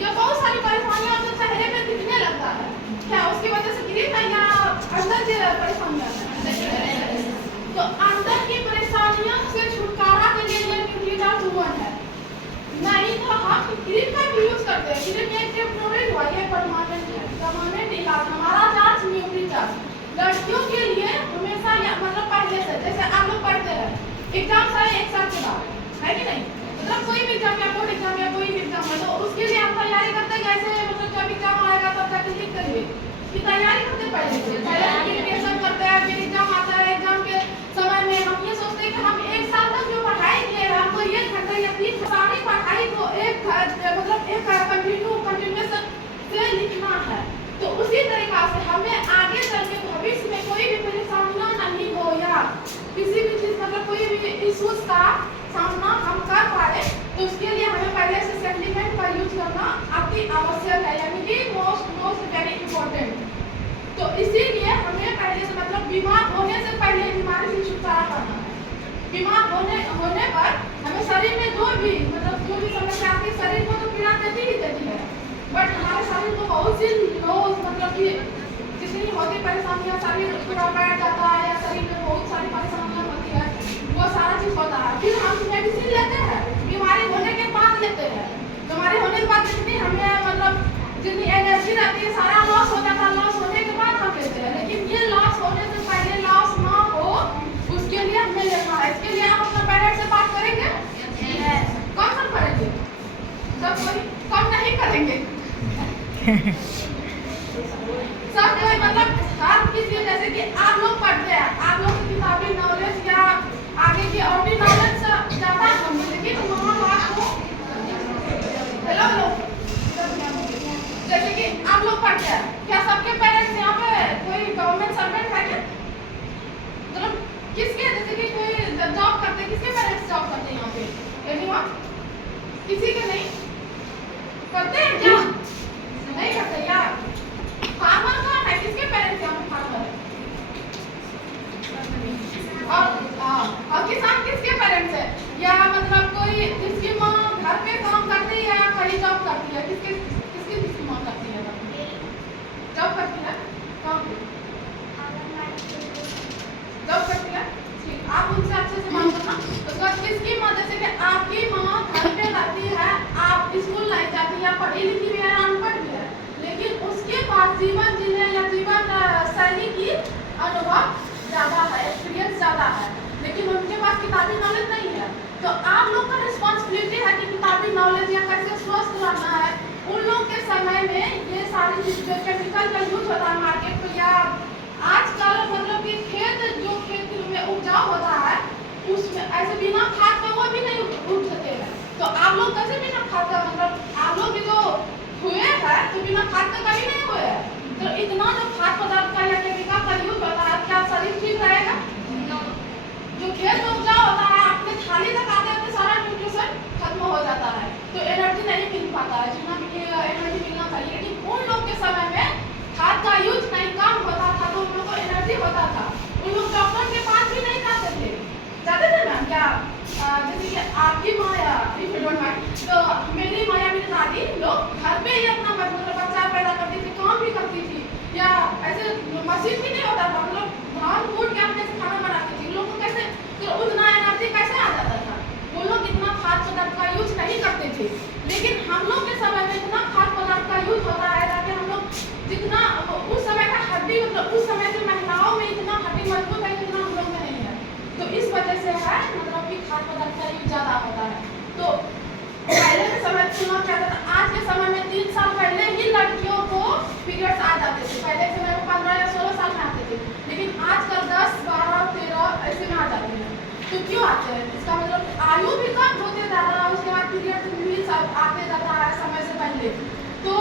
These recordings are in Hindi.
या बहुत सारी परेशानियां तो चेहरे पे दिखने लगता है, क्या उसकी वजह से ग्रीन है या अंदर की परेशानियां है? तो अंदर की परेशानियों से छुटकारा के लिए ये न्यूट्रीटा 2 है। नहीं तो हम क्रीम का भी यूज करते हैं, क्रीम एक टेम्पोररी हुआ, ये परमानेंट है, परमानेंट इलाज हमारा जांच न्यूट्रीटा लड़कियों के लिए हमेशा मतलब पहले से जैसे आप लोग पढ़ते हैं एग्जाम सारे एक साथ के बाद है कि नहीं, मतलब कोई भी एग्जाम या बोर्ड एग्जाम या कोई भी एग्जाम है तो उसके लिए आप तैयारी करते हैं कैसे, मतलब जब एग्जाम आएगा तब जाके लिख करिए कि तैयारी करते पहले प्रिपरेशन करते हैं, फिर एग्जाम आता है, एग्जाम के समय में हम ये सोचते हैं कि हम एक साल तक जो पढ़ाई किए हैं हमको 1 घंटा या 3 सारी पढ़ाई को मतलब एक कंटिन्यूएशन से लिखना है। तो उसी तरीका से हमें आगे चल के भविष्य में कोई भी परेशानियां नहीं हो या किसी भी चीज मतलब कोई भी इश्यूज का सामना हम कर पाए, तो उसके लिए हमें पहले से सप्लीमेंट का यूज करना अति आवश्यक है, यानी कि मोस्ट वेरी इंपॉर्टेंट। तो इसीलिए हमें पहले से मतलब बीमार होने से पहले बीमारी से छुटकारा पाना है। बीमार होने पर हमें शरीर में जो भी समस्या आती है, शरीर को तो पीड़ा देती ही देती है, बट हमारे शरीर को बहुत सी मतलब कि जितनी होती परेशानियां शरीर पूरा बैठ जाता है या शरीर में बहुत सारी परेशानियां होती है, वो सारा चीज होता है। फिर हम मेडिसिन लेते हैं, बीमारी होने के बाद लेते हैं, बीमारी होने के बाद जितनी हमें मतलब जितनी एनर्जी रहती है सारा लॉस हो जाता है, लॉस होने के बाद हम लेते हैं। लेकिन ये लॉस होने से पहले लॉस ना हो उसके लिए हमें लेना है। इसके लिए आप अपने पेरेंट्स से बात करेंगे, कौन करेंगे, सब कोई कम नहीं करेंगे सब कोई मतलब हर किसी, जैसे कि आप लोग पढ़ते हैं, आप लोग की किताबी नॉलेज या आगे की और भी नॉलेज ज्यादा होंगी, लेकिन माँ बाप को हेलो जैसे कि आप लोग पढ़ते हैं, क्या सबके पेरेंट्स यहाँ पे कोई गवर्नमेंट सर्वेंट है क्या, मतलब किसके जैसे कि कोई जॉब करते हैं, किसके पेरेंट्स जॉब करते हैं यहाँ पे, एनीवन, किसी के नहीं करते हैं क्या, नहीं करते यार। फार्मर कौन है, किसके पेरेंट्स यहाँ पे फार्मर है, और किसान किसके पेरेंट्स है, या मतलब कोई जिसकी माँ घर पे काम करती है या कहीं जॉब करती है, किसकी माँ करती है, जॉब करती है, कहाँ पे जॉब करती है, ठीक, आप उनसे अच्छे से बात करना। उसके बाद किसकी माँ, जैसे कि आपकी माँ घर पे रहती है, आप स्कूल नहीं जाती या पढ़ी लिखी भी है, अनपढ़ भी है, लेकिन उसके पास जीवन जीने या जीवन शैली की अनुभव ज्यादा है, एक्सपीरियंस ज्यादा है, लेकिन उनके पास किताबी नॉलेज नहीं है। तो आप लोग का रिस्पॉन्सिबिलिटी है कि किताबी नॉलेज या कैसे स्वस्थ रहना है। उन लोग के समय में ये सारी चीज जो केमिकल का यूज होता है मार्केट में या आजकल मतलब कि खेत में उपजाऊ होता है उसमें ऐसे बिना खाद का वो भी नहीं उग सकते हैं। तो आप लोग कैसे बिना खाद का, मतलब आप लोग भी तो हुए हैं तो बिना खाद का कभी नहीं हुए हैं, तो इतना जो खाद्य पदार्थ का या केमिकल का यूज होता है, क्या शरीर ठीक रहेगा? जो खेत में उपजाऊ होता है आपके थाली तक आते आते सारा न्यूट्रिशन खत्म हो जाता है, तो एनर्जी नहीं मिल पाता है जितना एनर्जी मिलना चाहिए। लेकिन उन लोग के समय में खाद का यूज नहीं कम होता था, तो उन लोग को एनर्जी होता था, उन लोग डॉक्टर के पास भी नहीं जाते थे मैम, क्या जैसे कि आपकी माँ या तो मेरी माँ या मेरी दादी लोग घर पे ही अपना मतलब बच्चा पैदा करती थी, काम भी करती थी, या ऐसे मशीन भी नहीं होता था, मतलब धान कूट के अपने से खाना बनाती थी। लोगों को कैसे तो उतना एनर्जी कैसे आ जाता था, वो लोग इतना खाद्य पदार्थ का यूज नहीं करते थे। लेकिन हम लोग के समय में इतना खाद्य पदार्थ का यूज होता है ताकि हम लोग जितना उस समय का हड्डी, मतलब उस समय की महिलाओं में इतना हड्डी मजबूत है जितना हम लोग में नहीं है, तो इस वजह से है मतलब कि खाद्य पदार्थ का यूज ज्यादा होता है। तो पहले के समय चुनाव क्या था, आज के समय में 3 साल पहले ही लड़कियों को पीरियड्स आ जाते थे, पहले के समय में 15 या 16 साल में आते थे, लेकिन आजकल 10, 12, 13 ऐसे में आ जाते हैं। तो क्यों आते हैं, इसका मतलब आयु भी कम होते जा रहा है, उसके बाद पीरियड भी आते जाता है समय से पहले। तो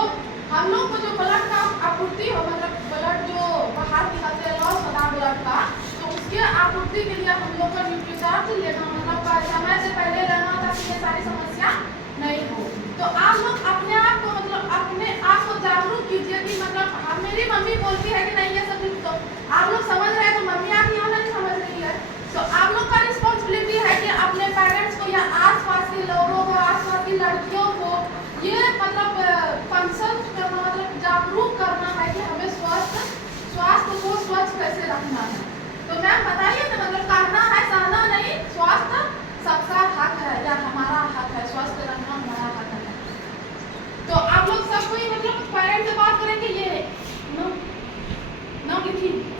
हम लोग को जो ब्लड का आपूर्ति हो, मतलब ब्लड जो बाहर निकलते हैं लॉस होता है ब्लड का, तो उसके आपूर्ति के लिए हम लोग को न्यूट्रीचार्ज लेना, मतलब समय से पहले लेना ताकि ये सारी समस्या नहीं हो। तो आप लोग अपने आप को मतलब अपने आप को जागरूक कीजिए कि मतलब मेरी मम्मी बोलती है कि नहीं ये सब, तो आप लोग समझ रहे हैं, तो मम्मी आप यहाँ नहीं समझ रही है, तो आप लोग का रिस्पॉन्सिबिलिटी है कि अपने पेरेंट्स को या आसपास के लोगों को, आसपास की लड़कियों को ये मतलब कंसल्ट करना, मतलब जागरूक करना है कि हमें स्वास्थ्य को स्वच्छ कैसे रखना है। तो मैम बताइए ना, मतलब करना है, सहना नहीं। स्वास्थ्य सबका हक है या हमारा हक है, स्वस्थ रहना हमारा हक है। तो आप लोग सब कोई मतलब पेरेंट्स से बात करेंगे, ये नाम लिखिए।